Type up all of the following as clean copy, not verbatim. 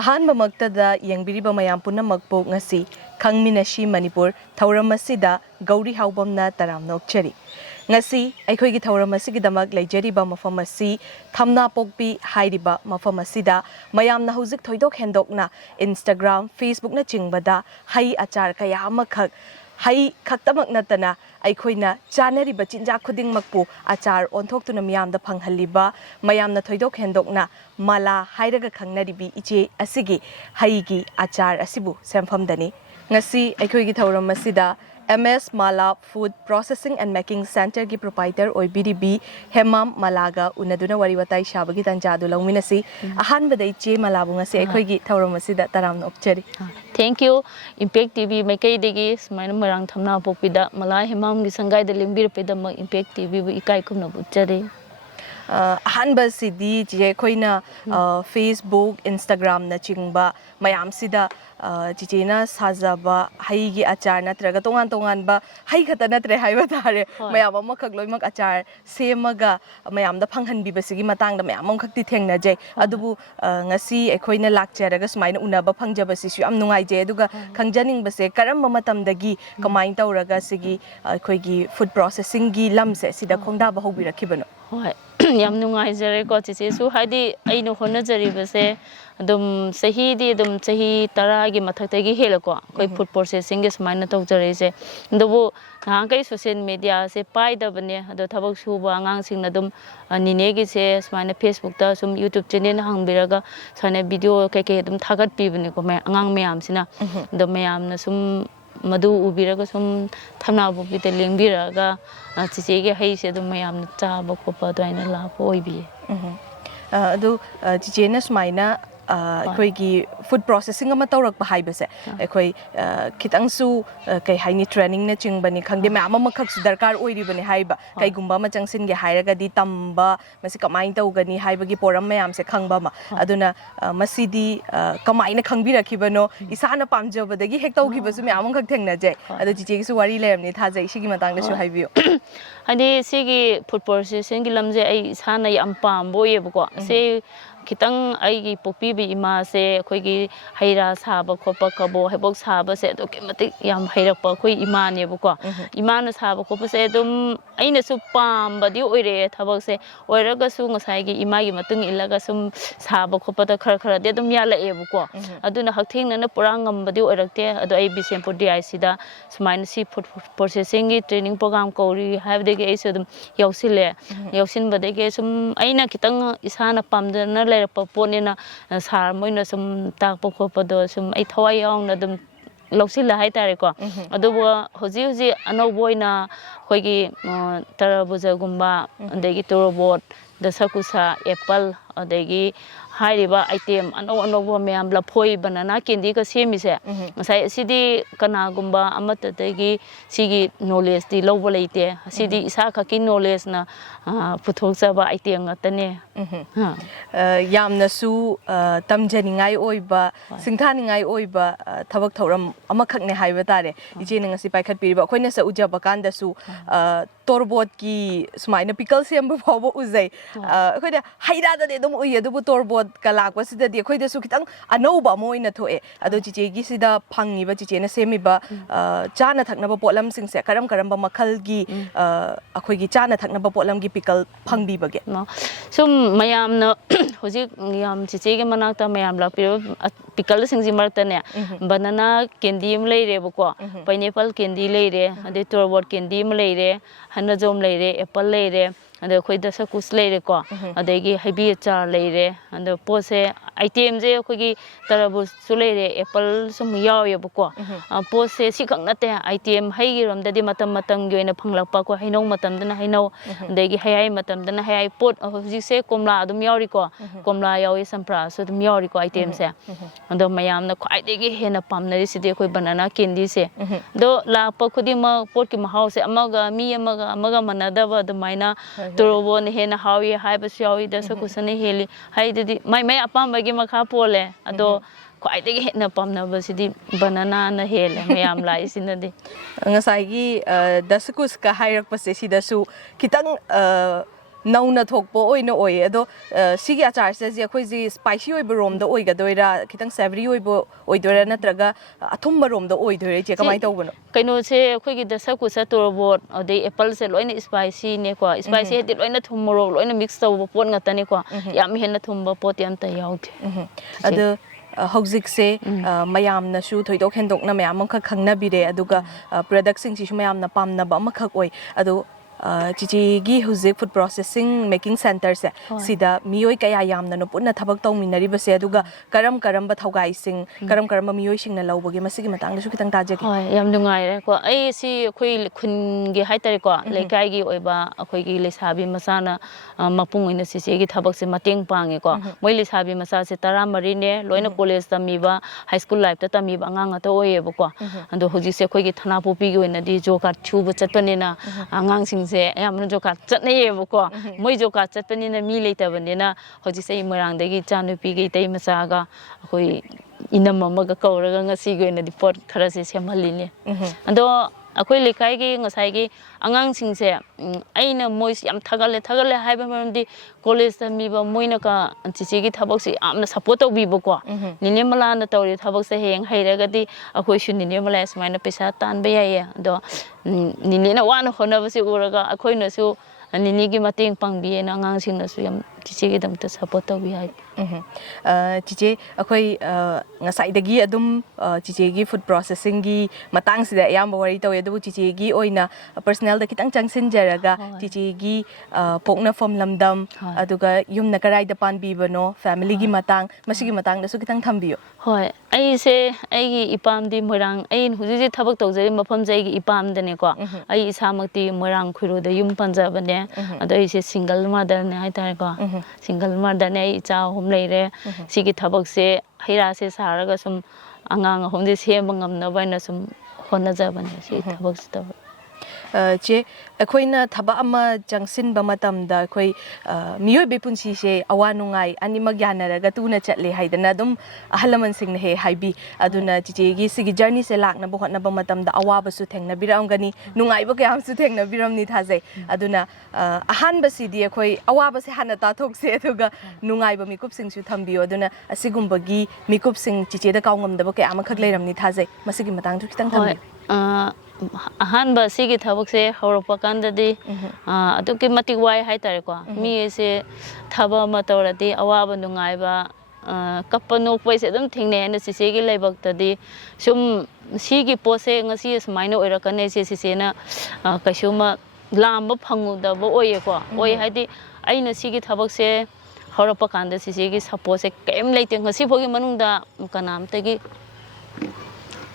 ꯑꯍꯥꯟꯕ ꯃꯛꯇꯗ ꯌꯦꯡꯕꯤꯔꯤꯕ ꯃꯌꯥꯝ ꯄꯨꯝꯅꯃꯛꯄꯨ ꯉꯁꯤ ꯈꯪꯃꯤꯟꯅꯁꯤ ꯃꯅꯤꯄꯨꯔ ꯊꯧꯔꯝ ꯑꯁꯤꯗ ꯒꯧꯔꯤ ꯍꯥꯎꯕꯝꯅ ꯇꯔꯥꯝꯅ ꯑꯣꯛꯆꯔꯤ ꯉꯁꯤ ꯑꯩꯈꯣꯏꯒꯤ ꯊꯧꯔꯝ ꯑꯁꯤꯒꯤꯗꯃꯛ ꯂꯩꯖꯔꯤꯕ ꯃꯐꯝ ꯑꯁꯤ ꯊꯝꯅꯥꯄꯣꯛꯄꯤ ꯍꯥꯏꯔꯤꯕ ꯃꯐꯝ ꯑꯁꯤꯗ ꯃꯌꯥꯝꯅ ꯍꯧꯖꯤꯛ ꯊꯣꯏꯗꯣꯛ ꯍꯦꯟꯗꯣꯛꯅ ꯏꯟꯁꯇꯥꯒ꯭ꯔꯥꯝ ꯐꯦꯁꯕꯨꯛꯅ ꯆꯤꯡꯕꯗ ꯍꯩ ꯑꯆꯥꯔ ꯀꯌꯥ ꯑꯃꯈꯛ ꯍꯩ ꯈꯛꯇꯃꯛ ꯅꯠꯇꯅ ꯑꯩꯈꯣꯏꯅ ꯆꯥꯅꯔꯤꯕ ꯆꯤꯟꯖꯥꯛ ꯈꯨꯗꯤꯡꯃꯛꯄꯨ ꯑꯆꯥꯔ ꯑꯣꯟꯊꯣꯛꯇꯨꯅ ꯃꯤꯌꯥꯝꯗ ꯐꯪꯍꯜꯂꯤꯕ ꯃꯌꯥꯝꯅ ꯊꯣꯏꯗꯣꯛ ꯍꯦꯟꯗꯣꯛꯅ ꯃꯥꯂꯥ ꯍꯥꯏꯔꯒ ꯈꯪꯅꯔꯤꯕꯤ ꯏꯆꯦ ꯑꯁꯤꯒꯤ ꯍꯩꯒꯤ ꯑꯆꯥꯔ ꯑꯁꯤꯕꯨ ꯁꯦꯝꯐꯝꯗꯅꯤ ꯉꯁꯤ ꯑꯩꯈꯣꯏꯒꯤ ꯊꯧꯔꯝ ꯑꯁꯤꯗ MS Mala Food Processing and Making Center की proprietor ओइबिरिबी Hemam Malaga उनदुना worry वताई शाबगी तंजादु लौमिनसी Ahaan बदई चे मलाबुंगसी अखोइगी थौरमसीदा तरामन ओपचरी Thank you Impact TV makai degi smaina marang thamna pokpida mala hemam gi sangai da limbir peda ma Impact TV bu ikai kumna buchari अहानबा Sidi J खोइना Facebook Instagram ना चिंगबा मयाम सिदा चिचेना साजाबा हईगी आचार नत्रगा तोंगान तोंगान बा हई खता नत्रे हाइबा तारे मयाम अमखक लोइमक आचार सेमगा मयाम दा फंगहनबिबसिगी मतांगदा मयाम अमखक्ति थेंगनाजे अदुबु ngasi अखोइना लाक्चरगा सुमाइना उनाबा फंगजबसिसु याम नुंगाइजे अदुगा खंगजनिंगबसे करम मतमदगी कमाइन तौरगा सिगी अखोइगी फूड प्रोसेसिंग गी लमसे सिदा खोंगदा बहौबिरखिबनो होय याम नुंगाइजरे को चिचेसु हाइदि अइनो होनजरिबसे अदुम सहीदी अदुम सही तरागी मथक्तगी हेलको कोई फूड प्रोसेसिंग के समाइन तौजरेसे दबु हांकै सोशल मीडिया से पाइदबने अदो थबक सुबा आंगांग सिंग अदुम निनेगी से समाइन फेसबुक ता सुम यूट्यूब चैनल हांगबिरगा साने वीडियो के अदुम थागत पिबने को मैं आंगांग मयामसिना दो मयामना सुम मधु उबिरगा सुम थमना बुबिते लेंबिरगा चिचेगे हईसे अदुम मयामना चाबा खोपा दोइना लापो ओइबि अदु चिचेना सुमाइना अखोइगी फूड प्रोसेसिंग अमा तौरक हाइबसे अखोइ खितंगसु कै हाइनी ट्रेनिंग न चिंगबनी खंगदे मैम अमखक दरकार ओइरिबनी हाइबा कैगुंबा अमा चंगसिनगे हाइरगदी तंबा मसि कमाइन तौगनी हाइबगी पोरम मैम से खंगबा मा अदुना मसिदी कमाइन खंगबिरखिबनो इसाना पामजबदगी हेक तौगिबसु मैम अमखक थेंगनाजे अदु चिचेगिसु वारी लेरमनी थाजै सिगी मतांगदसु हाइबियो हदि सिगी फूड प्रोसेसिंग गी लमजे आई इसाना याम पामबोयेबको से खितंग आईगी पोपीबी इमा से अखोइगी हैरा साबा खोपा कबो हेबोक साबा से अदुके मतिक याम हैरकपा अखोइ इमानेबको इमाना साबा खोपा से अदुम अइनसु पामबदि ओइरे थबक से ओइरगसु ngसाइगी इमागी मतुंग इल्लागा सुम साबा खोपा ता खर खर दे अदुम यालाएबको अदुना हक्थेंगना पुरा ngambadi ओइरक्ते अदु आई बिसेमपुर DIC दा समाइन सी फूड प्रोसेसिंग गी ट्रेनिंग प्रोग्राम कौरी हाइबदेगे ऐसे अदुम यौसिले यौसिनबदेगे सुम अइना खितंग इसाना पामदना लेरपा पोनेना सार मोइना सुम ताकपा खोपदो सुम आई थवाई यावना अदुम लौसिला हाइतारेको अदुबो होजि होजि अनौबोइना खोइगी तरबुजागुम्बा अदगी तोरबोट दसकुसा एप्पल अदगी हाइरिबा आइटम अनौ अनौबो मैम लफोई बनाना कैंडी का सेमिसे ngसाइ सिदी कनागुम्बा अमतदगी सिगी नॉलेज दि लौबो लेते सिदी इसा खकी नॉलेज ना पुथोकसबा आइटम ngतने यामनसु तमजनिंगाई ओइबा सिंथानिंगाई ओइबा थबक थौरम अमखकने हाइबा तारे इजेन ngasi पाइखत पिरिबा खोइना स उजबा कांदसु तोरबोट की सुमाइना पिकल सेमबो फावबो उजै खोइदा हाइरादा दे दम उइ अदुबु तोरबोट कलाकवा सिददि खोइदसु खितंग अनौबा मोइना थोए अदो चिचेगी सिदा फंगिबा चिचेना सेमिबा चाना थकनबा पोलम सिंगसे करम करम मखलगी अखोइगी चाना थकनबा पोलम की पिकल फंगबिबगे सुम मयामना होजि याम चिचेगे मनाकता मयाम लापिरो पिकल सिंगजि मरतने बनाना कैंडी म लेरेबको पाइनएप्पल कैंडी लेरे अदे तोरबोट कैंडी म लेरे हनजोम लेरे एप्पल लेरे अदे खोइ दसकुस लेरेको अदेगी हैबी अचार लेरे अदो पोसे आइटम जे खोगी तरबुज सु लेरे एप्पल सुम यावेबको पोसे सिखंग नते आइटम हैगी रोमददि मतम मतम गी ओइना फंगलकपा को हैनौ मतमदना हैनौ अदेगी हैयाइ मतमदना हैयाइ पोट होजि से कोमला अदुम यावरिको कोमला यावि संप्रा सु अदुम यावरिको आइटम से अदो मयामना ख्वाइदेगी हेना पामनरि सिदे खोइ बनाना कैंडी से दो लापा खुदि म पोट की महाव से अमगा मी अमगा मनदबा अदुमाइना तोरबोन हेना हावी हाइबस यावि दसकुसने हेली हाइददि माइ अपामबगी मखा पोले अदो ख्वाइदेगी हेना पामनबसिदि बनाना न हेले मयाम लाइसिनदि ngसाइगी दसकुस का हाइरकपसे सिदसु खितंग नौना थोकपो ओइनो ओइ अदो सिगी अचार से जे अखोइ जी स्पाइसी ओइबो रोम द ओइगदोइरा खितंग सेवरी ओइबो ओइदोइरा नत्रगा अथुम रोम द ओइदोइरा जे कमाइ तौबनो कइनो से अखोइ गी दसा कुसा तोरबोट अदे एप्पल से लोइना स्पाइसी ने को स्पाइसी हेदि लोइना थुम मोरोक लोइना मिक्स तौबो पोट ngata ने को याम हेना थुम पोट याम त याउथे अदो हौजिक से मयामनसु थोइदोक हेंदोकना मयाम अमखक खंगनाबिरे अदुगा प्रोडक्ट सिंग सिसु मयामना पामनबा अमखक ओइ अदो चिचिगी हुजिक फूड प्रोसेसिंग मेकिंग सेंटर से सिदा मियोय कया यामना नो पुन्ना थबक तौमिनरी बसे अदुगा करम करम ब थौगाई सिंग करम करम मियोय सिंग ना लौबगे मसिगी मतंग दसु खितंग ताजेगे होय याम नुंगाइ रे को ai si अखोइ खुन गे हाइतरे को लेकाइ गी ओइबा अखोइ गी लेसाबी मसाना मपुंग ओइना सिसेगी थबक से मतेंग पांगे को मोइ लेसाबी मसा से 13 ने लोइना कॉलेज तमीबा हाई स्कूल लाइफ ता तमीबा अंगांग त ओइबो को अंदो हुजि से अखोइ गी थाना पोपी गी ओइना दी जो का छुबो चटपनेना अंगांग सिंग से यामन जो का चटनेयेबो को मोइ जो का चटपनेना मी लेतबनेना हुजि से मोरांगदगी चानुपी गी तै मसागा अखोइ इनम अमगा कौरगा ngasi गी ओइना दी पोट खरा से सेमहलिने अंदो अखोइ लेखाइ गी ngसाइ गी अंगांग सिंग से आइना मोइ याम थगले हाइबा मरमदि कॉलेज तमीबा मोइना का चिची गी थबक से यामना सपोर्ट तौबिबो को निने मलाना तौरि थबक से हेंग हैरगदि अखोइ सु निने मला समाइना पैसा तानबा याय अदो निने ना वाना होनबसे उरगा अखोइना सु निने गी मतेंग पांगबिएना अंगांग सिंगना सु याम चिची गी दमता सपोर्ट तौबि हाइ चिचे अखोइ ngसाइदगी अदुम चिचे गी फूड प्रोसेसिंग गी मतंग सिदा याम वरी तौ यदु चिचे गी ओइना पर्सनल द खितंग चंगसिन जरगा चिचे गी पोकना फॉर्म लमदम अदुगा युमना कराइ द पानबीबनो फैमिली गी मतंग मसिगी मतंग दसु खितंग थंबियो होय ai से ai गी इपाम दि मोरांग ai हुजि थबक तौजै मफम जै गी इपाम दने को ai इसामक्ति मोरांग खुरो द युम पंजाबने अदो ai से सिंगल मदर ने हाइतार को सिंगल मदर ने इचा होम लेरे सिगी थबक से हैरा से सारगा सुम अंगांग होमदि same ngamnabana sum honajabane si thobak sta चे अखोइना थबा अमा जंक्सिन बमतमदा अखोइ मियोय बेपुंसी से अवा नुंगाई अनिमग यानरगा तुना चटले हाइदना दुम अहलमन सिंह हे हाइबी अदुना चिचेगी सिगी जर्नी से लाकना बहतना बमतमदा अवाबसु थेंगना बिरामगनी नुंगाइबो कयामसु थेंगना बिरामनी थाजे अदुना अहान बसिदी अखोइ अवाबसे हाना ताथोकसे अदुगा नुंगाइबो मिकुप सिंगसु थंबियो अदुना असिगुंबगी मिकुप सिंग चिचेदा काउंगमदबो कयाम खक लेरमनी थाजे मसिगी मतंग खितंग थंबि अहानबा सिगी थबक से हौरपा कांददी अदुकी मतिक वाई हाइतारे को मी से थबा म तौरदी अवाबा नुंगाइबा कप्पा नोकपै से अदुम थिंगने न सिसेगी लेबक्तदी सुम सिगी पोसे ngasi समाइनो ओइरकने से सिसेना कैसुमा लांबा फंगुदबो ओइको ओइ हाइदि आइना सिगी थबक से हौरपा कांद सिसेगी सपोर्ट से केम लेते ngasi फोगी मनुंगदा कनामतगी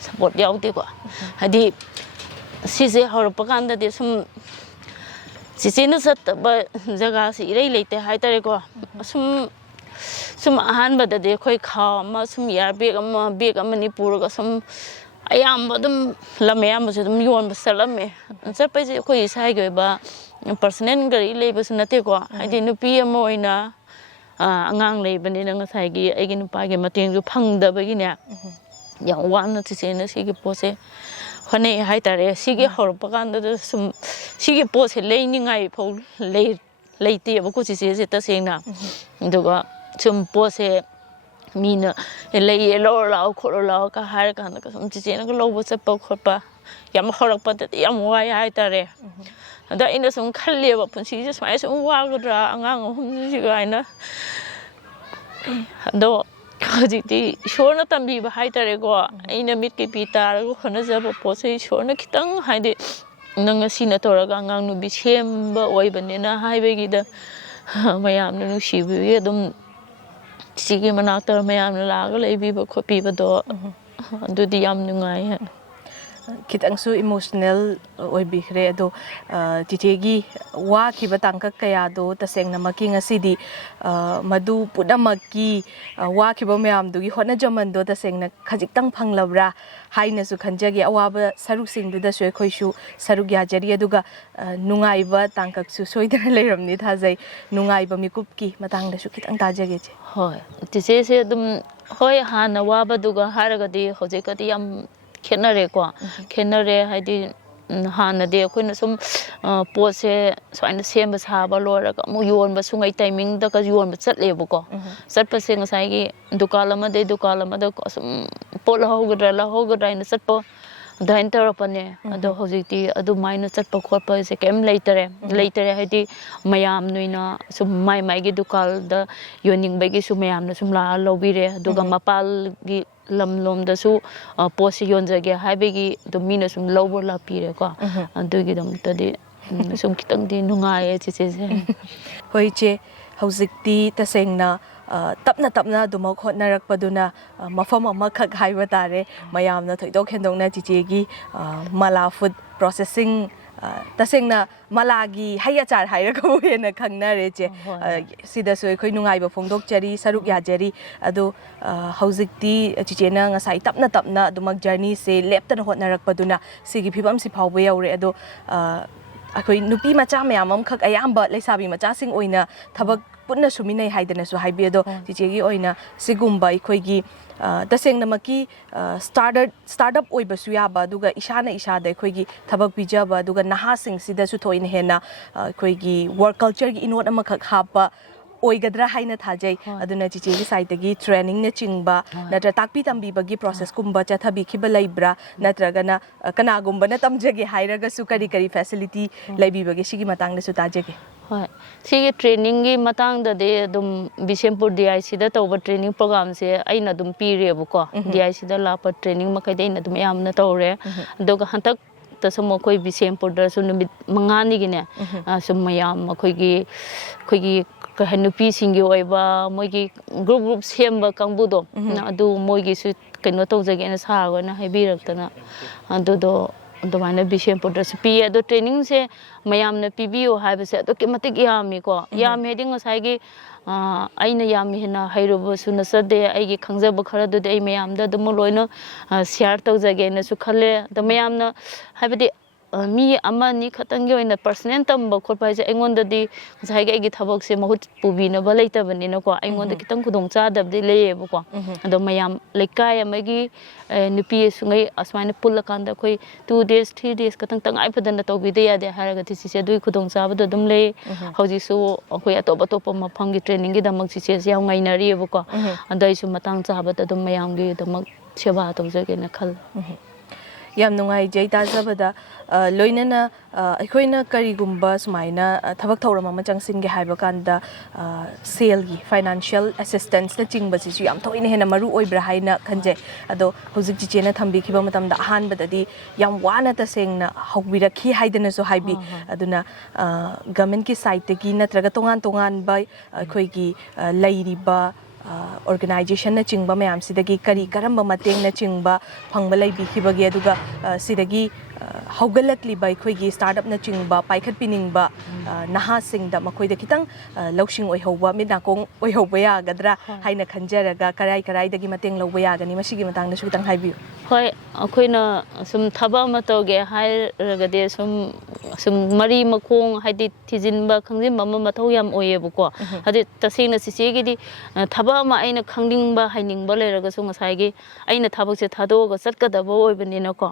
सपोर्ट याउते को हाइदि सिसे हौरपा कांददि सुम सिसेनु सत्तबा जगह से इरै लेते हाइतारे को सुम अहानबददि अखोइ खाव अमा सुम यार बेग अमनि पुरगा सुम अयाम अदुम लमयाम सुम योन बसलमे चपैसे अखोइ इसाइगे ओइबा पर्सनल गरी लेबसु नते को हाइदि नुपी अमा ओइना अंगांग लेबनिना ngसाइगी आइगे नुपागे मतेंगु फंगदबगिने याम वाना चिसेना सिगे पोसे हने हाइतारे सिगे हौरपा कांदद सुम सिगे पोसे लेनिंगाइ फौ लेते बको चिसे तसेंगना दुगा सुम पोसे मीना लेये लो लाओ खोलो लाओ का हार कांद का सुम चिसेना को लोबो चप्पा खोपा याम हौरपा याम वाइ हाइतारे अदा इन सुम खल्लेबा पुंसी से समाय सुम वागद्रा अंगांग हमसिगाइना अदो हजिति ईश्वरना तंबीबा हाइतारे को अइना मिटके पितारगो होनजबो पोसे ईश्वरना खितंग हाइदि नंग सिना तोरगा अंगांग नुबि सेमबा ओइबनेना हाइबेगिदा मयामना नुसिबि अदुम सिगे मनाक्तर मयामना लागा लेबिबा खोपिबदो अदुदि याम नुंगाइ खितंगसु इमोशनल ओइबिखरे अदो चिचेगी वाखिबा तांका कयादो तसेंगना मकी ngasiदी मदु पुनमकी वाखिबा मयामदुगी होनजमनदो तसेंगना खजिक्तंग फंगलब्रा हाइनसु खंजगे अवाबा सरुकसिंगदुदा सोय खोइसु सरुक याजरी अदुगा नुंगाइबा तांकसु सोइदना लेरमनि थाजै नुंगाइबा मिकुपकी मतंगदसु खितंग ताजगे जे होय चिचे से अदुम होय हाना वाबादुगा हारगदी होजेकदी याम खेनरे को खेनरे हाइदि ꯍꯥꯟꯅꯗꯤ ꯑꯩꯈꯣꯏꯅ ꯁꯨꯝ ꯄꯣꯠꯁꯦ ꯁꯨꯃꯥꯏꯅ ꯁꯦꯝꯕ ꯁꯥꯕ ꯂꯣꯏꯔꯒ ꯑꯃꯨꯛ ꯌꯣꯟꯕ ꯁꯨꯡꯉꯩ ꯇꯥꯏꯃꯤꯡꯗꯒ ꯌꯣꯟꯕ ꯆꯠꯂꯦꯕꯀꯣ ꯆꯠꯄꯁꯦ ꯉꯁꯥꯏꯒꯤ ꯗꯨꯀꯥꯟ ꯑꯃꯗꯩ ꯗꯨꯀꯥꯟ ꯑꯃꯗ ꯁꯨꯝ ꯄꯣꯠ ꯂꯧꯍꯧꯒꯗ꯭ꯔꯥ ꯍꯥꯏꯅ ꯆꯠꯄ ꯑꯗꯨꯃꯥꯏꯅ ꯇꯧꯔꯛꯄꯅꯦ ꯑꯗꯣ ꯍꯧꯖꯤꯛꯇꯤ ꯑꯗꯨꯃꯥꯏꯅ ꯆꯠꯄ ꯈꯣꯠꯄꯁꯦ ꯀꯩꯝ ꯂꯩꯇꯔꯦ ꯍꯥꯏꯗꯤ ꯃꯌꯥꯝ ꯅꯣꯏꯅ ꯁꯨꯝ ꯃꯥꯏꯒꯤ ꯗꯨꯀꯥꯟꯗ ꯌꯣꯟꯅꯤꯡꯕꯒꯤꯁꯨ ꯃꯌꯥꯝꯅ ꯁꯨꯝ ꯂꯥꯛꯑ ꯂꯧꯕꯤꯔꯦ ꯑꯗꯨꯒ ꯃꯄꯥꯜꯒꯤ ꯂꯝꯂꯣꯝꯗꯁꯨ ꯄꯣꯠꯁꯤ ꯌꯣꯟꯖꯒꯦ ꯍꯥꯏꯕꯒꯤ ꯑꯗꯨꯝ ꯃꯤꯅ ꯁꯨꯝ ꯂꯧꯕ ꯂꯥꯛꯄꯤꯔꯦꯀꯣ ꯑꯗꯨꯒꯤꯗꯃꯛꯇꯗꯤ ꯁꯨꯝ ꯈꯤꯇꯪꯗꯤ ꯅꯨꯡꯉꯥꯏꯌꯦ ꯆꯤꯆꯦꯁꯦ ꯍꯣꯏ ꯏꯆꯦ ꯍꯧꯖꯤꯛꯇꯤ ꯇꯁꯦꯡꯅ ꯇꯞꯅ ꯇꯞꯅ ꯑꯗꯨꯃꯛ ꯍꯣꯠꯅꯔꯛꯄꯗꯨꯅ ꯃꯐꯝ ꯑꯃꯈꯛ ꯍꯥꯏꯕ ꯇꯥꯔꯦ ꯃꯌꯥꯝꯅ ꯊꯣꯏꯗꯣꯛ ꯍꯦꯟꯗꯣꯛꯅ ꯆꯤꯆꯦꯒꯤ ꯃꯂꯥ ꯐꯨꯗ ꯄ꯭ꯔꯣꯁꯦꯁꯤꯡ ꯇꯁꯦꯡꯅ ꯃꯂꯥꯒꯤ ꯍꯩ ꯑꯆꯥꯔ ꯍꯥꯏꯔꯒꯕꯨ ꯍꯦꯟꯅ ꯈꯪꯅꯔꯦ ꯏꯆꯦ ꯁꯤꯗꯁꯨ ꯑꯩꯈꯣꯏ ꯅꯨꯡꯉꯥꯏꯕ ꯐꯣꯡꯗꯣꯛꯆꯔꯤ ꯁꯔꯨꯛ ꯌꯥꯖꯔꯤ ꯑꯗꯣ ꯍꯧꯖꯤꯛꯇꯤ ꯆꯤꯆꯦꯅ ꯉꯁꯥꯏ ꯇꯞꯅ ꯇꯞꯅ ꯑꯗꯨꯃꯛ ꯖꯔꯅꯤꯁꯦ ꯂꯦꯞꯇꯅ ꯍꯣꯠꯅꯔꯛꯄꯗꯨꯅ ꯁꯤꯒꯤ ꯐꯤꯕꯝꯁꯤ ꯐꯥꯎꯕ ꯌꯧꯔꯦ ꯑꯗꯣ ꯑꯩꯈꯣꯏ ꯅꯨꯄꯤ ꯃꯆꯥ ꯃꯌꯥꯝ ꯑꯃꯈꯛ ꯑꯌꯥꯝꯕ ꯂꯩꯁꯥꯕꯤ ꯃꯆꯥꯁꯤꯡ ꯑꯣꯏꯅ ꯊꯕꯛ ꯄꯨꯟꯅ ꯁꯨꯃꯤꯟꯅꯩ ꯍꯥꯏꯗꯅꯁꯨ ꯍꯥꯏꯕꯤ ꯑꯗꯣ ꯆꯤꯆꯦꯒꯤ ꯑꯣꯏꯅ ꯁꯤꯒꯨꯝꯕ ꯑꯩꯈꯣꯏꯒꯤ ꯇꯁꯦꯡꯅꯃꯛꯀꯤ ꯁ꯭ꯇꯥꯔꯠ ꯑꯞ ꯑꯣꯏꯕꯁꯨ ꯌꯥꯕ ꯑꯗꯨꯒ ꯏꯁꯥꯅ ꯏꯁꯥꯗ ꯑꯩꯈꯣꯏꯒꯤ ꯊꯕꯛ ꯄꯤꯖꯕ ꯑꯗꯨꯒ ꯅꯍꯥꯁꯤꯡꯁꯤꯗꯁꯨ ꯊꯣꯏꯅ ꯍꯦꯟꯅ ꯑꯩꯈꯣꯏꯒꯤ ꯋꯥꯔꯛ ꯀꯜꯆꯔꯒꯤ ꯏꯅꯣꯠ ꯑꯃꯈꯛ ꯍꯥꯞꯄ ꯑꯣꯏꯒꯗ꯭ꯔꯥ ꯍꯥꯏꯅ ꯊꯥꯖꯩ ꯑꯗꯨꯅ ꯆꯤꯆꯦꯒꯤ ꯁꯥꯏꯠꯇꯒꯤ ꯇ꯭ꯔꯦꯅꯤꯡꯅꯆꯤꯡꯕ ꯅꯠꯇ꯭ꯔ ꯇꯥꯛꯄꯤ ꯇꯝꯕꯤꯕꯒꯤ ꯄ꯭ꯔꯣꯁꯦꯁꯀꯨꯝꯕ ꯆꯠꯊꯕꯤꯈꯤꯕ ꯂꯩꯕ꯭ꯔꯥ ꯅꯠꯇ꯭ꯔꯒꯅ ꯀꯅꯥꯒꯨꯝꯕꯅ ꯇꯝꯖꯒꯦ ꯍꯥꯏꯔꯒꯁꯨ ꯀꯔꯤ ꯀꯔꯤ ꯐꯦꯁꯤꯂꯤꯇꯤ ꯂꯩꯕꯤꯕꯒꯦ ꯁꯤꯒꯤ ꯃꯇꯥꯡꯗꯁꯨ ꯇꯥꯖꯒꯦ ꯍꯣꯏ ꯁꯤꯒꯤ ꯇ꯭ꯔꯦꯅꯤꯡꯒꯤ ꯃꯇꯥꯡꯗꯗꯤ ꯑꯗꯨꯝ ꯕꯤꯁꯦꯝꯄꯨꯔ DICꯗ ꯇꯧꯕ ꯇ꯭ꯔꯦꯅꯤꯡ ꯄ꯭ꯔꯣꯒ꯭ꯔꯥꯝꯁꯦ ꯑꯩꯅ ꯑꯗꯨꯝ ꯄꯤꯔꯦꯕꯀꯣ DICꯗ ꯂꯥꯛꯄ ꯇ꯭ꯔꯦꯅꯤꯡ ꯃꯈꯩꯗꯤ ꯑꯩꯅ ꯑꯗꯨꯝ ꯌꯥꯝꯅ ꯇꯧꯔꯦ ꯑꯗꯨꯒ ꯍꯟꯗꯛꯇꯁꯨ ꯑꯩꯈꯣꯏ ꯕꯤꯁꯦꯝꯄꯨꯔꯗꯁꯨ ꯅꯨꯃꯤꯠ 5ꯅꯤꯒꯤꯅꯦ ꯁꯨꯝ ꯃꯌꯥꯝ ꯑꯩꯈꯣꯏꯒꯤ ꯅꯨꯄꯤꯁꯤꯡꯒꯤ ꯑꯣꯏꯕ ꯃꯣꯏꯒꯤ ꯒ꯭ꯔꯨꯞ ꯁꯦꯝꯕ ꯀꯥꯡꯕꯨꯗꯣ ꯑꯗꯨ ꯃꯣꯏꯒꯤꯁꯨ ꯀꯩꯅꯣ ꯇꯧꯖꯒꯦꯅ ꯁꯥꯔꯒꯅ ꯍꯥꯏꯕꯤꯔꯛꯇꯅ ꯑꯗꯨꯗꯣ ꯑꯗꯨꯃꯥꯏꯅ ꯕꯤꯁꯦꯝꯄꯨꯔꯗꯁꯨ ꯄꯤꯌꯦ ꯑꯗꯣ ꯇ꯭ꯔꯦꯅꯤꯡꯁꯦ ꯃꯌꯥꯝꯅ ꯄꯤꯕꯤꯌꯨ ꯍꯥꯏꯕꯁꯦ ꯑꯗꯨꯛꯀꯤ ꯃꯇꯤꯛ ꯌꯥꯝꯃꯤꯀꯣ ꯌꯥꯝꯃꯤ ꯍꯥꯏꯗꯤ ꯉꯁꯥꯏꯒꯤ ꯑꯩꯅ ꯌꯥꯝ ꯍꯦꯟꯅ ꯍꯩꯔꯨꯕꯁꯨ ꯅꯠꯆꯗꯦ ꯑꯩꯒꯤ ꯈꯪꯖꯕ ꯈꯔꯗꯨꯗꯤ ꯑꯩ ꯃꯌꯥꯝꯗ ꯑꯗꯨꯝ ꯂꯣꯏꯅ ꯁꯤꯌꯥꯔ ꯇꯧꯖꯒꯦꯅꯁꯨ ꯈꯜꯂꯦ ꯑꯗꯣ ꯃꯌꯥꯝꯅ ꯍꯥꯏꯕꯗꯤ ꯃꯤ ꯑꯃ ꯑꯅꯤ ꯈꯛꯇꯪꯒꯤ ꯑꯣꯏꯅ ꯄꯔꯁꯣꯅꯦꯜ ꯇꯝꯕ ꯈꯣꯠꯄ ꯍꯥꯏꯁꯦ ꯑꯩꯉꯣꯟꯗꯗꯤ ꯉꯁꯥꯏꯒꯤ ꯑꯩꯒꯤ ꯊꯕꯛꯁꯦ ꯃꯍꯨꯠ ꯄꯨꯕꯤꯅꯕ ꯂꯩꯇꯕꯅꯤꯅꯀꯣ ꯑꯩꯉꯣꯟꯗ ꯈꯤꯇꯪ ꯈꯨꯗꯣꯡꯆꯥꯗꯕꯗꯤ ꯂꯩꯌꯦꯕꯀꯣ ꯑꯗꯣ ꯃꯌꯥꯝ ꯂꯩꯀꯥꯏ ꯑꯃꯒꯤ ꯅꯨꯄꯤ ꯁꯨꯡꯉꯩ ꯑꯁꯨꯃꯥꯏꯅ ꯄꯨꯜꯂꯀꯥꯟꯗ ꯑꯩꯈꯣꯏ 2 days 3 days ꯈꯛꯇꯪ ꯇꯉꯥꯏ ꯐꯗꯅ ꯇꯧꯕꯤꯗ ꯌꯥꯗꯦ ꯍꯥꯏꯔꯒꯗꯤ ꯆꯤꯆꯦ ꯑꯗꯨꯒꯤ ꯈꯨꯗꯣꯡꯆꯥꯕꯗꯣ ꯑꯗꯨꯝ ꯂꯩ ꯍꯧꯖꯤꯛꯁꯨ ꯑꯩꯈꯣꯏ ꯑꯇꯣꯞꯄ ꯃꯐꯝꯒꯤ ꯇ꯭ꯔꯦꯅꯤꯡꯒꯤꯗꯃꯛ ꯆꯤꯆꯦꯁꯦ ꯌꯥꯝ ꯉꯥꯏꯅꯔꯤꯑꯕꯀꯣ ꯑꯗꯣ ꯑꯩꯁꯨ ꯃꯇꯥꯡ ꯆꯥꯕꯗ ꯑꯗꯨꯝ ꯃꯌꯥꯝꯒꯤꯗꯃꯛ ꯁꯦꯕꯥ ꯇꯧꯖꯒꯦꯅ ꯈꯜꯂꯦ ꯌꯥꯝ ꯅꯨꯡꯉꯥꯏꯖꯩ ꯇꯥꯖꯕꯗ ꯂꯣꯏꯅꯅ ꯑꯩꯈꯣꯏꯅ ꯀꯔꯤꯒꯨꯝꯕ ꯁꯨꯃꯥꯏꯅ ꯊꯕꯛ ꯊꯧꯔꯝ ꯑꯃ ꯆꯪꯁꯤꯟꯒꯦ ꯍꯥꯏꯕ ꯀꯥꯟꯗ ꯁꯦꯜꯒꯤ ꯐꯥꯏꯅꯥꯟꯁꯤꯌꯦꯜ ꯑꯦꯁꯤꯁꯇꯦꯟꯁꯅꯆꯤꯡꯕꯁꯤꯁꯨ ꯌꯥꯝ ꯊꯣꯏꯅ ꯍꯦꯟꯅ ꯃꯔꯨ ꯑꯣꯏꯕ꯭ꯔꯥ ꯍꯥꯏꯅ ꯈꯟꯖꯩ ꯑꯗꯣ ꯍꯧꯖꯤꯛ ꯆꯤꯆꯦꯅ ꯊꯝꯕꯤꯈꯤꯕ ꯃꯇꯝꯗ ꯑꯍꯥꯟꯕꯗꯗꯤ ꯌꯥꯝ ꯋꯥꯅ ꯇꯁꯦꯡꯅ ꯍꯧꯕꯤꯔꯛꯈꯤ ꯍꯥꯏꯗꯅꯁꯨ ꯍꯥꯏꯕꯤ ꯑꯗꯨꯅ ꯒꯚꯔꯟꯃꯦꯟꯠꯀꯤ ꯁꯥꯏꯠꯇꯒꯤ ꯅꯠꯇ꯭ꯔꯒ ꯇꯣꯉꯥꯟ ꯇꯣꯉꯥꯟꯕ ꯑꯩꯈꯣꯏꯒꯤ ꯂꯩꯔꯤꯕ ꯑꯣꯔꯒꯅꯥꯏꯖꯦꯁꯟꯅꯆꯤꯡꯕ ꯃꯌꯥꯝꯁꯤꯗꯒꯤ ꯀꯔꯝꯕ ꯃꯇꯦꯡꯅꯆꯤꯡꯕ ꯐꯪꯕ ꯂꯩꯕꯤꯈꯤꯕꯒꯦ ꯑꯗꯨꯒ ꯁꯤꯗꯒꯤ ꯍꯧꯒꯠꯂꯛꯂꯤꯕ ꯑꯩꯈꯣꯏꯒꯤ ꯁ꯭ꯇꯥꯔꯠꯑꯞꯅꯆꯤꯡꯕ ꯄꯥꯏꯈꯠꯄꯤꯅꯤꯡꯕ ꯅꯍꯥꯁꯤꯡꯗ ꯃꯈꯣꯏꯗ ꯈꯤꯇꯪ ꯂꯧꯁꯤꯡ ꯑꯣꯏꯍꯧꯕ ꯃꯤꯠ ꯅꯥꯀꯣꯡ ꯑꯣꯏꯍꯧꯕ ꯌꯥꯒꯗ꯭ꯔꯥ ꯍꯥꯏꯅ ꯈꯟꯖꯔꯒ ꯀꯔꯥꯏꯗꯒꯤ ꯃꯇꯦꯡ ꯂꯧꯕ ꯌꯥꯒꯅꯤ ꯃꯁꯤꯒꯤ ꯃꯇꯥꯡꯗꯁꯨ ꯈꯤꯇꯪ ꯍꯥꯏꯕꯤꯌꯨ ꯍꯣꯏ ꯑꯩꯈꯣꯏꯅ ꯁꯨꯝ ꯊꯕꯛ ꯑꯃ ꯇꯧꯒꯦ ꯍꯥꯏꯔꯒꯗꯤ ꯁꯨꯝ ꯃꯔꯤ ꯃꯈꯣꯡ ꯍꯥꯏꯗꯤ ꯊꯤꯖꯤꯟꯕ ꯈꯪꯖꯤꯟꯕ ꯑꯃ ꯃꯊꯧ ꯌꯥꯝ ꯑꯣꯏꯌꯦꯕꯀோ ꯍꯥꯏꯗꯤ ꯇꯁꯦꯡꯅ ꯆꯤꯆꯦꯒꯤꯗꯤ ꯊꯕꯛ ꯑꯃ ꯑꯩꯅ ꯈꯪꯅꯤꯡꯕ ꯍꯩꯅꯤꯡꯕ ꯂꯩꯔꯒꯁꯨ ꯉꯁꯥꯏꯒꯤ ꯑꯩꯅ ꯊꯕꯛꯁꯦ ꯊꯥꯗꯣꯛꯑꯒ ꯆꯠꯀꯗꯕ ꯑꯣꯏꯕꯅꯤꯅꯀꯣ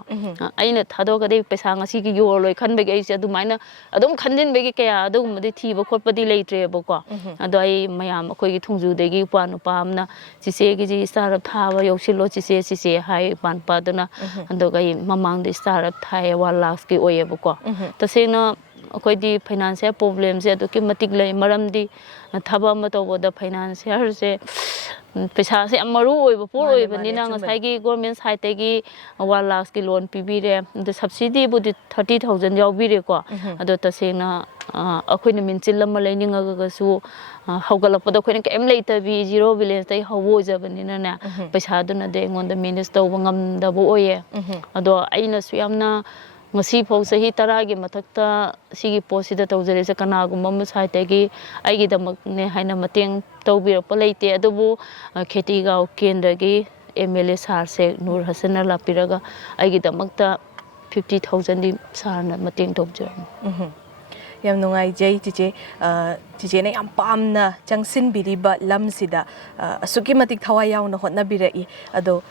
ꯑꯩꯅ ꯊꯥꯗꯣꯛꯑꯒꯗꯤ ꯄꯩꯁꯥ ꯉꯁꯤꯒꯤ ꯌꯣꯜꯂꯣꯏ ꯈꯟꯕꯒꯤ ꯑꯩꯁꯦ ꯑꯗꯨꯃꯥꯏꯅ ꯑꯗꯨꯝ ꯈꯟꯖꯤꯟꯕꯒꯤ ꯀꯌꯥ ꯑꯗꯨꯒꯨꯝꯕꯗꯤ ꯊꯤꯕ ꯈꯣꯠꯄꯗꯤ ꯂꯩꯇ꯭ꯔꯦꯕꯀꯣ ꯑꯗꯣ ꯑꯩ ꯃꯌꯥꯝ ꯑꯩꯈꯣꯏꯒꯤ ꯊꯣꯡꯖꯨꯗꯒꯤ ꯅꯨꯄꯥ ꯑꯃꯅ ꯆꯤꯆꯦꯒꯤꯁꯤ ꯁ꯭ꯇꯥꯔꯠꯑꯞ ꯊꯥꯕ ꯌꯧꯁꯤꯜꯂꯣ ꯆꯤꯆꯦ ꯍꯥꯏ ꯅꯨꯄꯥꯗꯨꯅ ꯑꯗꯨꯒ ꯑꯩ ꯃꯃꯥꯡꯗ ꯁ꯭ꯇꯥꯔꯠꯑꯞ ꯊꯥꯏꯌꯦ 1 lakhꯀꯤ ꯑꯣꯏꯌꯦꯕꯀꯣ ꯇꯁꯦꯡꯅ ꯑꯩꯈꯣꯏꯗꯤ ꯐꯥꯏꯅꯥꯟꯁꯤꯌꯦꯜ ꯄ꯭ꯔꯣꯕ꯭ꯂꯦꯝꯁꯦ ꯑꯗꯨꯛꯀꯤ ꯃꯇꯤꯛ ꯂꯩ ꯃꯔꯝꯗꯤ ꯊꯕꯛ ꯑꯃ ꯇꯧꯕꯗ ꯐꯥꯏꯅꯥꯟꯁꯤꯌꯦꯜꯁꯦ ꯄꯩꯁꯥꯁꯦ ꯌꯥꯝ ꯃꯔꯨ ꯑꯣꯏꯕ ꯄꯣꯠ ꯑꯣꯏꯕꯅꯤꯅ ꯉꯁꯥꯏꯒꯤ ꯒꯣꯔꯃꯦꯟꯠ ꯁꯥꯏꯠꯇꯒꯤ 1 lakhꯀꯤ ꯂꯣꯟ ꯄꯤꯕꯤꯔꯦ ꯑꯗꯣ ꯁꯕꯁꯤꯗꯤꯕꯨꯗꯤ 30,000 ꯌꯥꯎꯕꯤꯔꯦꯀꯣ ꯑꯗꯣ ꯇꯁꯦꯡꯅ ꯑꯩꯈꯣꯏꯅ ꯃꯤꯟꯆꯤꯜ ꯑꯃ ꯂꯩꯅꯤꯡꯉꯒꯁꯨ ꯍꯧꯒꯠꯂꯛꯄꯗ ꯑꯩꯈꯣꯏꯅ ꯀꯩꯝ ꯂꯩꯇꯕꯤ ꯖꯤꯔꯣ ꯕꯦꯂꯦꯟꯁꯇꯒꯤ ꯍꯧꯕ ꯑꯣꯏꯖꯕꯅꯤꯅꯅꯦ ꯄꯩꯁꯥꯗꯨꯅꯗꯤ ꯑꯩꯉꯣꯟꯗ ꯃꯦꯅꯦꯖ ꯇꯧꯕ ꯉꯝꯗꯕ ꯑꯣꯏꯌꯦ ꯑꯗꯣ ꯑꯩꯅꯁꯨ ꯌꯥꯝꯅ ꯉꯁꯤꯐꯥꯎ ꯆꯍꯤ 10ꯒꯤ ꯃꯊꯛꯇ ꯁꯤꯒꯤ ꯄꯣꯠꯁꯤꯗ ꯇꯧꯖꯔꯤꯁꯦ ꯀꯅꯥꯒꯨꯝꯕ ꯑꯃ ꯁꯥꯏꯠꯇꯒꯤ ꯑꯩꯒꯤꯗꯃꯛꯅꯦ ꯍꯥꯏꯅ ꯃꯇꯦꯡ ꯇꯧꯕꯤꯔꯛꯄ ꯂꯩꯇꯦ ꯑꯗꯨꯕꯨ ꯈꯦꯇꯤꯒꯥꯎ ꯀꯦꯟꯗ꯭ꯔꯒꯤ MLA ꯁꯥꯔꯁꯦ ꯅꯨꯔ ꯍꯁꯟꯅ ꯂꯥꯛꯄꯤꯔꯒ ꯑꯩꯒꯤꯗꯃꯛꯇ 50,000ꯗꯤ ꯁꯥꯔꯅ ꯃꯇꯦꯡ ꯇꯧꯖꯔꯝꯃꯤ ꯌꯥꯝ ꯅꯨꯡꯉꯥꯏꯖꯩ ꯆꯤꯆꯦꯅ ꯌꯥꯝ ꯄꯥꯝꯅ ꯆꯪꯁꯤꯟꯕꯤꯔꯤꯕ ꯂꯝꯁꯤꯗ ꯑꯁꯨꯛꯀꯤ ꯃꯇꯤꯛ ꯊꯋꯥꯏ ꯌꯥꯎꯅ ꯍꯣꯠꯅꯕꯤꯔꯛꯏ ꯑꯗꯣ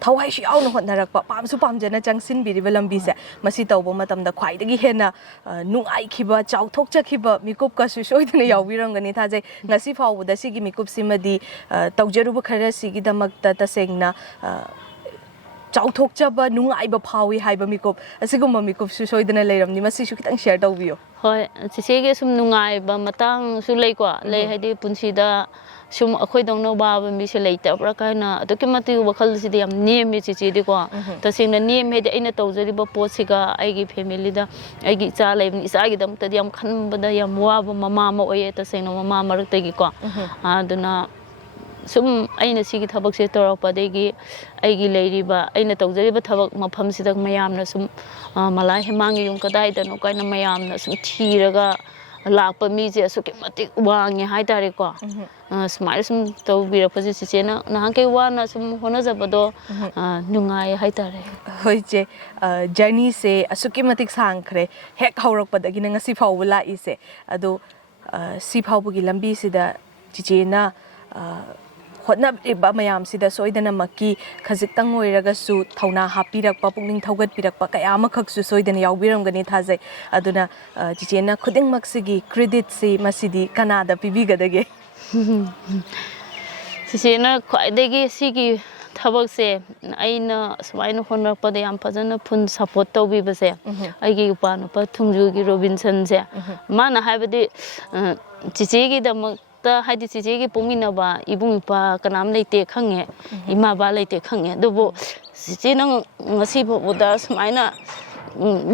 ꯊꯋꯥꯏꯁꯨ ꯌꯥꯎꯅ ꯍꯣꯠꯅꯔꯛꯄ ꯄꯥꯝꯁꯨ ꯄꯥꯝꯖꯅ ꯆꯪꯁꯤꯟꯕꯤꯔꯤꯕ ꯂꯝꯕꯤꯁꯦ ꯃꯁꯤ ꯇꯧꯕ ꯃꯇꯝꯗ ꯈ꯭ꯋꯥꯏꯗꯒꯤ ꯍꯦꯟꯅ ꯅꯨꯡꯉꯥꯏꯈꯤꯕ ꯆꯥꯎꯊꯣꯛꯆꯈꯤꯕ ꯃꯤꯀꯨꯞꯀꯁꯨ ꯁꯣꯏꯗꯅ ꯌꯥꯎꯕꯤꯔꯝꯒꯅꯤ ꯊꯥꯖꯩ ꯉꯁꯤ ꯐꯥꯎꯕꯗ ꯁꯤꯒꯤ ꯃꯤꯀꯨꯞꯁꯤꯃꯗꯤ ꯇꯧꯖꯔꯨꯕ ꯈꯔꯁꯤꯒꯤꯗꯃꯛꯇ ꯇꯁꯦꯡꯅ ꯆꯥꯎꯊꯣꯛꯆꯕ ꯅꯨꯡꯉꯥꯏꯕ ꯐꯥꯎꯏ ꯍꯥꯏꯕ ꯃꯤꯀꯨꯞ ꯑꯁꯤꯒꯨꯝꯕ ꯃꯤꯀꯨꯞꯁꯨ ꯁꯣꯏꯗꯅ ꯂꯩꯔꯝꯅꯤ ꯃꯁꯤꯁꯨ ꯈꯤꯇꯪ ꯁꯦꯌꯔ ꯇꯧꯕꯤꯌꯣ ꯍꯣꯏ ꯆꯤꯆꯦꯒꯤ ꯁꯨꯝ ꯅꯨꯡꯉꯥꯏꯕ ꯃꯇꯥꯡꯁꯨ ꯂꯩꯀꯣ ꯂꯩ ꯍꯥꯏꯗꯤ ꯄꯨꯟꯁꯤꯗ ꯁꯨꯝ ꯑꯩꯈꯣꯏꯗꯧꯅ ꯋꯥꯕ ꯃꯤꯁꯦ ꯂꯩꯇꯕ꯭ꯔꯥ ꯀꯥꯏꯅ ꯑꯗꯨꯛꯀꯤ ꯃꯇꯤꯛ ꯋꯥꯈꯜꯁꯤꯗꯤ ꯌꯥꯝ ꯅꯦꯝꯃꯤ ꯆꯤꯆꯦꯗꯤꯀꯣ ꯇꯁꯦꯡꯅ ꯅꯦꯝꯃꯦ ꯍꯥꯏꯗꯤ ꯑꯩꯅ ꯇꯧꯖꯔꯤꯕ ꯄꯣꯠꯁꯤꯒ ꯑꯩꯒꯤ ꯐꯦꯃꯤꯂꯤꯗ ꯑꯩꯒꯤ ꯏꯆꯥ ꯂꯩꯕꯅꯤ ꯏꯆꯥꯒꯤꯗꯃꯛꯇꯗꯤ ꯌꯥꯝ ꯈꯟꯕꯗ ꯌꯥꯝ ꯋꯥꯕ ꯃꯃꯥ ꯑꯃ ꯑꯣꯏꯌꯦ ꯇꯁꯦꯡꯅ ꯃꯃꯥ ꯃꯔꯛꯇꯒꯤꯀꯣ ꯑꯗꯨꯅ ꯁꯨꯝ ꯑꯩꯅ ꯁꯤꯒꯤ ꯊꯕꯛꯁꯦ ꯇꯧꯔꯛꯄꯗꯒꯤ ꯑꯩꯒꯤ ꯂꯩꯔꯤꯕ ꯑꯩꯅ ꯇꯧꯖꯔꯤꯕ ꯊꯕꯛ ꯃꯐꯝꯁꯤꯗ ꯃꯌꯥꯝꯅ ꯁꯨꯝ ꯃꯂꯥ ꯍꯦꯃꯥꯡꯒꯤ ꯌꯨꯝ ꯀꯗꯥꯏꯗꯅꯣ ꯀꯥꯏꯅ ꯃꯌꯥꯝꯅ ꯁꯨꯝ ꯊꯤꯔꯒ ꯂꯥꯛꯄ ꯃꯤꯁꯦ ꯑꯁꯨꯛꯀꯤ ꯃꯇꯤꯛ ꯋꯥꯡꯉꯦ ꯍꯥꯏꯇꯥꯔꯦꯀꯣ ꯁꯨꯃꯥꯏꯅ ꯁꯨꯝ ꯇꯧꯕꯤꯔꯛꯄꯁꯦ ꯆꯤꯆꯦꯅ ꯅꯍꯥꯟꯈꯩ ꯋꯥꯅ ꯁꯨꯝ ꯍꯣꯠꯅꯖꯕꯗꯣ ꯅꯨꯡꯉꯥꯏ ꯍꯥꯏꯇꯥꯔꯦ ꯍꯣꯏ ꯏꯆꯦ ꯖꯔꯅꯤꯁꯦ ꯑꯁꯨꯛꯀꯤ ꯃꯇꯤꯛ ꯁꯥꯡꯈ꯭ꯔꯦ ꯍꯦꯛ ꯍꯧꯔꯛꯄꯗꯒꯤꯅ ꯉꯁꯤ ꯐꯥꯎꯕ ꯂꯥꯛꯏꯁꯦ ꯑꯗꯣ ꯁꯤ ꯐꯥꯎꯕꯒꯤ ꯂꯝꯕꯤꯁꯤꯗ ꯆꯤꯆꯦꯅ ꯍꯣꯠꯅꯕꯤꯕ ꯃꯌꯥꯝꯁꯤꯗ ꯁꯣꯏꯗꯅꯃꯛꯀꯤ ꯈꯖꯤꯛꯇꯪ ꯑꯣꯏꯔꯒꯁꯨ ꯊꯧꯅꯥ ꯍꯥꯞꯄꯤꯔꯛꯄ ꯄꯨꯛꯅꯤꯡ ꯊꯧꯒꯠꯄꯤꯔꯛꯄ ꯀꯌా ꯑꯃꯈꯛꯁꯨ ꯁꯣꯏꯗꯅ ꯌꯥꯎꯕꯤꯔꯝꯒꯅꯤ ꯊꯥꯖꯩ ꯑꯗꯨꯅ ꯆꯤꯆꯦꯅ ꯈꯨꯗꯤꯡꯃꯛꯁꯤꯒꯤ ꯀ꯭ꯔꯦꯗꯤꯠꯁꯤ ꯃꯁꯤꯗꯤ ꯀꯅꯥꯗ ꯄꯤꯕꯤꯒꯗꯒꯦ ꯆꯤꯆꯦꯅ ꯈ꯭ꯋꯥꯏꯗꯒꯤ ꯁꯤꯒꯤ ꯊꯕꯛꯁꯦ ꯑꯩꯅ ꯁꯨꯃꯥꯏꯅ ꯍꯣꯠꯅꯔꯛꯄꯗ ꯌꯥꯝ ꯐꯖꯅ ꯐꯨꯜ ꯁꯞꯄꯣꯔꯠ ꯇꯧꯕꯤꯕꯁꯦ ꯑꯩꯒꯤ ꯏꯄꯥ ꯅꯨꯄꯥ ꯊꯨꯡꯖꯨꯒꯤ ꯔꯣꯕꯤꯟꯁꯟꯁꯦ ꯃꯥꯅ ꯍꯥꯏꯕꯗꯤ ꯆꯤꯆꯦꯒꯤꯗꯃꯛꯇ ꯍꯥꯏꯗꯤ ꯆꯤꯆꯦꯒꯤ ꯄꯣꯛꯃꯤꯟꯅꯕ ꯏꯕꯨꯡ ꯏꯄ꯭ꯋꯥ ꯀꯅꯥꯝ ꯂꯩꯇꯦ ꯈꯪꯉꯦ ꯏꯃꯥ ꯕꯥ ꯂꯩꯇꯦ ꯈꯪꯉꯦ ꯑꯗꯨꯕꯨ ꯆꯤꯆꯦ ꯅꯪ ꯉꯁꯤ ꯐꯥꯎꯕꯗ ꯁꯨꯃꯥꯏꯅ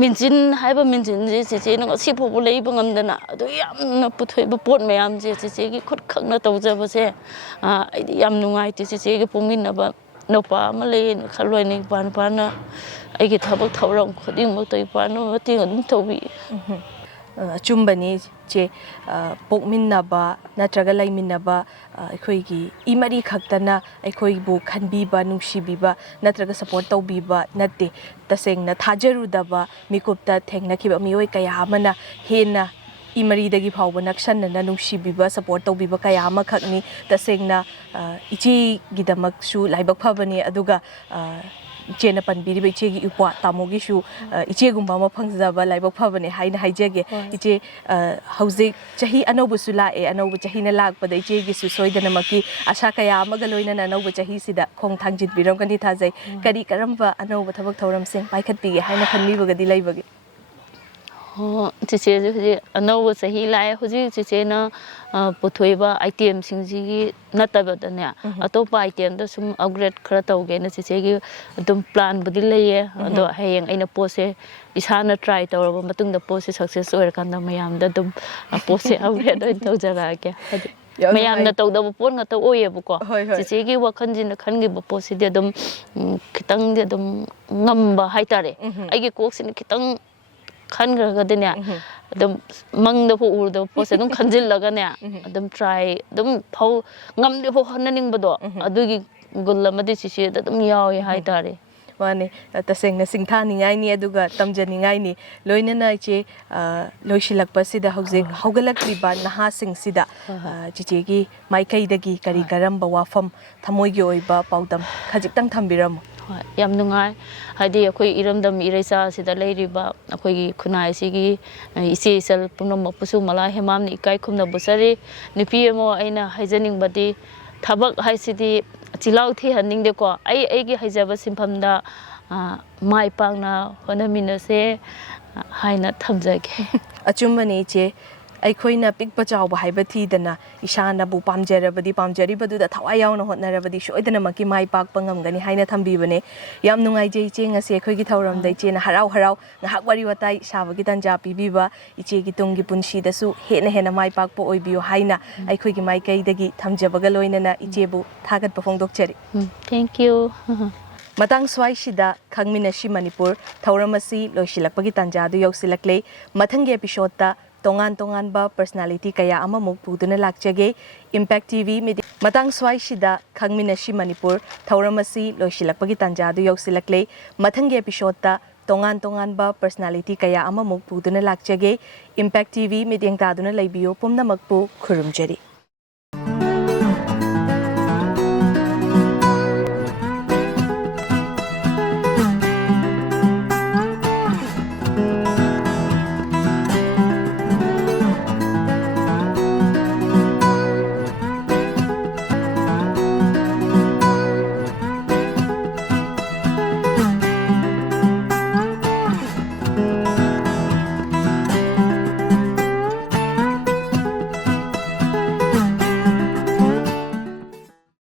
ꯃꯦꯆꯤꯟ ꯍꯥꯏꯕ ꯃꯦꯆꯤꯟꯁꯦ ꯆꯤꯆꯦꯅ ꯉꯁꯤ ꯐꯥꯎꯕ ꯂꯩꯕ ꯉꯝꯗꯅ ꯑꯗꯨ ꯌꯥꯝꯅ ꯄꯨꯊꯣꯛꯏꯕ ꯄꯣꯠ ꯃꯌꯥꯝꯁꯦ ꯆꯤꯆꯦꯒꯤ ꯈꯨꯠ ꯈꯛꯅ ꯇꯧꯖꯕꯁꯦ ꯑꯩꯗꯤ ꯌꯥꯝ ꯅꯨꯡꯉꯥꯏꯇꯦ ꯆꯤꯆꯦꯒꯤ ꯄꯣꯛꯃꯤꯟꯅꯕ ꯅꯨꯄꯥ ꯑꯃ ꯂꯩꯌꯦꯅ ꯈꯜꯂꯣꯏꯅꯦ ꯏꯄꯥ ꯅꯨꯄꯥꯅ ꯑꯩꯒꯤ ꯊꯕꯛ ꯊꯧꯔꯝ ꯈꯨꯗꯤꯡꯃꯛꯇ ꯏꯄꯥꯅ ꯃꯇꯦꯡ ꯑꯗꯨꯝ ꯇꯧꯕꯤ ꯑꯆꯨꯝꯕꯅꯤ ꯆꯦ ꯄꯣꯛꯃꯤꯟꯅꯕ ꯅꯠꯇ꯭ꯔꯒ ꯂꯩꯃꯤꯟꯅꯕ ꯑꯩꯈꯣꯏꯒꯤ ꯏꯃꯔꯤ ꯈꯛꯇꯅ ꯑꯩꯈꯣꯏꯕꯨ ꯈꯟꯕꯤꯕ ꯅꯨꯡꯁꯤꯕꯤꯕ ꯅꯠꯇ꯭ꯔꯒ ꯁꯄꯣꯔꯠ ꯇꯧꯕꯤꯕ ꯅꯠꯇꯦ ꯇꯁꯦꯡꯅ ꯊꯥꯖꯔꯨꯗꯕ ꯃꯤꯀꯨꯞꯇ ꯊꯦꯡꯅꯈꯤꯕ ꯃꯤꯑꯣꯏ ꯀꯌꯥ ꯑꯃꯅ ꯍꯦꯟꯅ ꯏꯃꯔꯤꯗꯒꯤ ꯐꯥꯎꯕ ꯅꯛꯁꯟꯅꯅ ꯅꯨꯡꯁꯤꯕꯤꯕ ꯁꯄꯣꯔꯠ ꯇꯧꯕꯤꯕ ꯀꯌꯥ ꯑꯃꯈꯛꯅꯤ ꯇꯁꯦꯡꯅ ꯏꯆꯦꯒꯤꯗꯃꯛꯁꯨ ꯂꯥꯏꯕꯛ ꯐꯕꯅꯤ ꯑꯗꯨꯒ ꯏꯆꯦꯅ ꯄꯟꯕꯤꯔꯤꯕ ꯏꯆꯦꯒꯤ ꯏꯄ꯭ꯋꯥ ꯇꯥꯃꯣꯒꯤꯁꯨ ꯏꯆꯦꯒꯨꯝꯕ ꯑꯃ ꯐꯪꯖꯕ ꯂꯥꯏꯕꯛ ꯐꯕꯅꯦ ꯍꯥꯏꯅ ꯍꯥꯏꯖꯒꯦ ꯏꯆꯦ ꯍꯧꯖꯤꯛ ꯆꯍꯤ ꯑꯅꯧꯕꯁꯨ ꯂꯥꯛꯑꯦ ꯑꯅꯧꯕ ꯆꯍꯤꯅ ꯂꯥꯛꯄꯗ ꯏꯆꯦꯒꯤꯁꯨ ꯁꯣꯏꯗꯅꯃꯛꯀꯤ ꯑꯁꯥ ꯀꯌా ꯑꯃꯒ ꯂꯣꯏꯅꯅ ꯑꯅꯧꯕ ꯆꯍꯤꯁꯤꯗ ꯈꯣꯡ ꯊꯥꯡꯖꯤꯟꯕꯤꯔꯝꯒꯅꯤ ꯊꯥꯖꯩ ꯀꯔꯤ ꯀꯔꯝꯕ ꯑꯅꯧꯕ ꯊꯕꯛ ꯊꯧꯔꯝꯁꯤꯡ ꯄꯥꯏꯈꯠꯄꯤꯒꯦ ꯍꯥꯏꯅ ꯈꯟꯕꯤꯕꯒꯗꯤ ꯂꯩꯕꯒꯦ ꯆꯤꯆꯦꯁꯦ ꯍꯧꯖꯤꯛ ꯑꯅꯧꯕ ꯆꯍꯤ ꯂꯥꯛꯑꯦ ꯍꯧꯖꯤꯛ ꯆꯤꯆꯦꯅ ꯄꯨꯊꯣꯛꯏꯕ ꯑꯥꯏꯇꯦꯝꯁꯤꯡꯁꯤꯒꯤ ꯅꯠꯇꯕꯗꯅꯦ ꯑꯇꯣꯞꯄ ꯑꯥꯏꯇꯦꯝꯗ ꯁꯨꯝ ꯑꯞꯒ꯭ꯔꯦꯗ ꯈꯔ ꯇꯧꯒꯦꯅ ꯆꯤꯆꯦꯒꯤ ꯑꯗꯨꯝ ꯄ꯭ꯂꯥꯟꯕꯨꯗꯤ ꯂꯩꯌꯦ ꯑꯗꯣ ꯍꯌꯦꯡ ꯑꯩꯅ ꯄꯣꯠꯁꯦ ꯏꯁꯥꯅ ꯇ꯭ꯔꯥꯏ ꯇꯧꯔꯕ ꯃꯇꯨꯡꯗ ꯄꯣꯠꯁꯦ ꯁꯛꯁꯦꯁ ꯑꯣꯏꯔꯀꯥꯟꯗ ꯃꯌꯥꯝꯗ ꯑꯗꯨꯝ ꯄꯣꯠꯁꯦ ꯑꯞꯒ꯭ꯔꯦꯗ ꯑꯣꯏꯅ ꯇꯧꯖꯔꯛꯑꯒꯦ ꯍꯥꯏꯗꯤ ꯃꯌꯥꯝꯅ ꯇꯧꯗꯕ ꯄꯣꯠ ꯉꯥꯛꯇ ꯑꯣꯏꯌꯦꯕꯀꯣ ꯆꯤꯆꯦꯒꯤ ꯋꯥꯈꯜꯁꯤꯅ ꯈꯟꯈꯤꯕ ꯄꯣꯠꯁꯤꯗꯤ ꯑꯗꯨꯝ ꯈꯤꯇꯪꯗꯤ ꯑꯗꯨꯝ ꯉꯝꯕ ꯍꯥꯏꯇꯥꯔꯦ ꯑꯩꯒꯤ ꯀꯣꯛꯁꯤꯅ ꯈꯤꯇꯪ ꯈꯟꯈ꯭ꯔꯒꯗꯤꯅꯦ ꯑꯗꯨꯝ ꯃꯪꯗꯐꯥꯎ ꯎꯔꯨꯗꯕ ꯄꯣꯠꯁꯦ ꯑꯗꯨꯝ ꯈꯟꯖꯤꯜꯂꯒꯅꯦ ꯑꯗꯨꯝ ꯇ꯭ꯔꯥꯏ ꯑꯗꯨꯝ ꯉꯝꯗꯦꯐꯥꯎ ꯍꯣꯠꯅꯅꯤꯡꯕꯗꯣ ꯑꯗꯨꯒꯤ ꯒꯨꯜ ꯑꯃꯗꯤ ꯆꯤꯆꯦꯗ ꯑꯗꯨꯝ ꯌꯥꯎꯋꯦ ꯍꯥꯏꯇꯥꯔꯦ ꯃꯥꯅꯦ ꯇꯁꯦꯡꯅ ꯁꯤꯡꯊꯥꯅꯤꯡꯉꯥꯏꯅꯤ ꯑꯗꯨꯒ ꯇꯝꯖꯅꯤꯡꯉꯥꯏꯅꯤ ꯂꯣꯏꯅꯅ ꯏꯆꯦ ꯂꯣꯏꯁꯤꯜꯂꯛꯄꯁꯤꯗ ꯍꯧꯖꯤꯛ ꯍꯧꯒꯠꯂꯛꯂꯤꯕ ꯅꯍꯥꯁꯤꯡꯁꯤꯗ ꯆꯤꯆꯦꯒꯤ ꯃꯥꯏꯀꯩꯗꯒꯤ ꯀꯔꯤ ꯀꯔꯝꯕ ꯋꯥꯐꯝ ꯊꯃꯣꯏꯒꯤ ꯑꯣꯏꯕ ꯄꯥꯎꯗꯝ ꯈꯖꯤꯛꯇꯪ ꯊꯝꯕꯤꯔꯝꯃꯨ ꯍꯣꯏ ꯌꯥꯝ ꯅꯨꯡꯉꯥꯏ ꯍꯥꯏꯗꯤ ꯑꯩꯈꯣꯏ ꯏꯔꯝꯗꯝ ꯏꯔꯩꯆꯥꯁꯤꯗ ꯂꯩꯔꯤꯕ ꯑꯩꯈꯣꯏꯒꯤ ꯈꯨꯟꯅꯥꯏꯁꯤꯒꯤ ꯏꯆꯦ ꯏꯆꯜ ꯄꯨꯝꯅꯃꯛꯄꯨꯁꯨ ꯃꯂꯥ ꯍꯦꯃꯥꯝꯅ ꯏꯀꯥꯏ ꯈꯨꯝꯅꯕꯨꯖꯔꯤ ꯅꯨꯄꯤ ꯑꯃ ꯑꯩꯅ ꯍꯥꯏꯖꯅꯤꯡꯕꯗꯤ ꯊꯕꯛ ꯍꯥꯏꯁꯤꯗꯤ ꯆꯤꯜꯍꯥꯎ ꯊꯤꯍꯟꯅꯤꯡꯗꯦꯀꯣ ꯑꯩꯒꯤ ꯍꯩꯖꯕ ꯁꯤꯟꯐꯝꯗ ꯃꯥꯏ ꯄꯥꯛꯅ ꯍꯣꯠꯅꯃꯤꯟꯅꯁꯦ ꯍꯥꯏꯅ ꯊꯝꯖꯒꯦ ꯑꯆꯨꯝꯕꯅꯤ ꯏꯆꯦ ꯑꯩꯈꯣꯏꯅ ꯄꯤꯛꯄ ꯆꯥꯎꯕ ꯍꯥꯏꯕ ꯊꯤꯗꯅ ꯏꯁꯥꯅꯕꯨ ꯄꯥꯝꯖꯔꯕꯗꯤ ꯄꯥꯝꯖꯔꯤꯕꯗꯨꯗ ꯊꯋꯥꯏ ꯌꯥꯎꯅ ꯍꯣꯠꯅꯔꯕꯗꯤ ꯁꯣꯏꯗꯅꯃꯛꯀꯤ ꯃꯥꯏ ꯄꯥꯛꯄ ꯉꯝꯒꯅꯤ ꯍꯥꯏꯅ ꯊꯝꯕꯤꯕꯅꯦ ꯌꯥꯝ ꯅꯨꯡꯉꯥꯏꯖꯩ ꯏꯆꯦ ꯉꯁꯤ ꯑꯩꯈꯣꯏꯒꯤ ꯊꯧꯔꯝꯗ ꯏꯆꯦꯅ ꯍꯔꯥꯎ ꯍꯔꯥꯎ ꯉꯥꯏꯍꯥꯛ ꯋꯥꯔꯤ ꯋꯥꯇꯥꯏ ꯁꯥꯕꯒꯤ ꯇꯥꯟꯖꯥ ꯄꯤꯕꯤꯕ ꯏꯆꯦꯒꯤ ꯇꯨꯡꯒꯤ ꯄꯨꯟꯁꯤꯗꯁꯨ ꯍꯦꯟꯅ ꯍꯦꯟꯅ ꯃꯥꯏ ꯄꯥꯛꯄ ꯑꯣꯏꯕꯤꯌꯨ ꯍꯥꯏꯅ ꯑꯩꯈꯣꯏꯒꯤ ꯃꯥꯏꯀꯩꯗꯒꯤ ꯊꯝꯖꯕꯒ ꯂꯣꯏꯅꯅ ꯏꯆꯦꯕꯨ ꯊꯥꯒꯠꯄ ꯐꯣꯡꯗꯣꯛꯆꯔꯤ ꯊꯦꯡꯛ ꯌꯨ ꯃꯇꯥꯡ ꯁ꯭ꯋꯥꯏꯁꯤꯗ ꯈꯪꯃꯤꯟꯅꯁꯤ ꯃꯅꯤꯄꯨꯔ ꯊꯧꯔꯝ ꯑꯁꯤ ꯂꯣꯏꯁꯤꯜꯂꯛꯄꯒꯤ ꯇꯥꯟꯖꯥꯗꯨ ꯌꯧꯁꯤꯜꯂꯛꯂꯦ ꯃꯊꯪꯒꯤ ꯑꯦꯄꯤꯁꯣꯗꯇ ꯇꯣꯉꯥꯟ ꯇꯣꯉꯥꯟꯕ ꯄꯔꯁꯣꯅꯥꯂꯤꯇꯤ ꯀꯌꯥ ꯑꯃꯃꯨꯛ ꯄꯨꯗꯨꯅ ꯂꯥꯛꯆꯒꯦ ꯏꯝꯄꯦꯛ ꯇꯤꯚꯤ ꯃꯤꯗꯤꯌꯥ ꯃꯇꯥꯡ ꯁ꯭ꯋꯥꯏꯁꯤꯗ ꯈꯪꯃꯤꯟꯅꯁꯤ ꯃꯅꯤꯄꯨꯔ ꯊꯧꯔꯝ ꯑꯁꯤ ꯂꯣꯏꯁꯤꯜꯂꯛꯄꯒꯤ ꯇꯥꯟꯖꯥꯗꯨ ꯌꯧꯁꯤꯜꯂꯛꯂꯦ ꯃꯊꯪꯒꯤ ꯑꯦꯄꯤꯁꯣꯗꯇ ꯇꯣꯉꯥꯟ ꯇꯣꯉꯥꯟꯕ ꯄꯔꯁꯣꯅꯥꯂꯤꯇꯤ ꯀꯌꯥ ꯑꯃꯃꯨꯛ ꯄꯨꯗꯨꯅ ꯂꯥꯛꯆꯒꯦ ꯏꯝꯄꯦꯛ ꯇꯤꯚꯤ ꯃꯤꯠꯌꯦꯡ ꯇꯥꯗꯨꯅ ꯂꯩꯕꯤꯌꯨ ꯄꯨꯝꯅꯃꯛꯄꯨ ꯈꯨꯔꯨꯝꯖꯔꯤ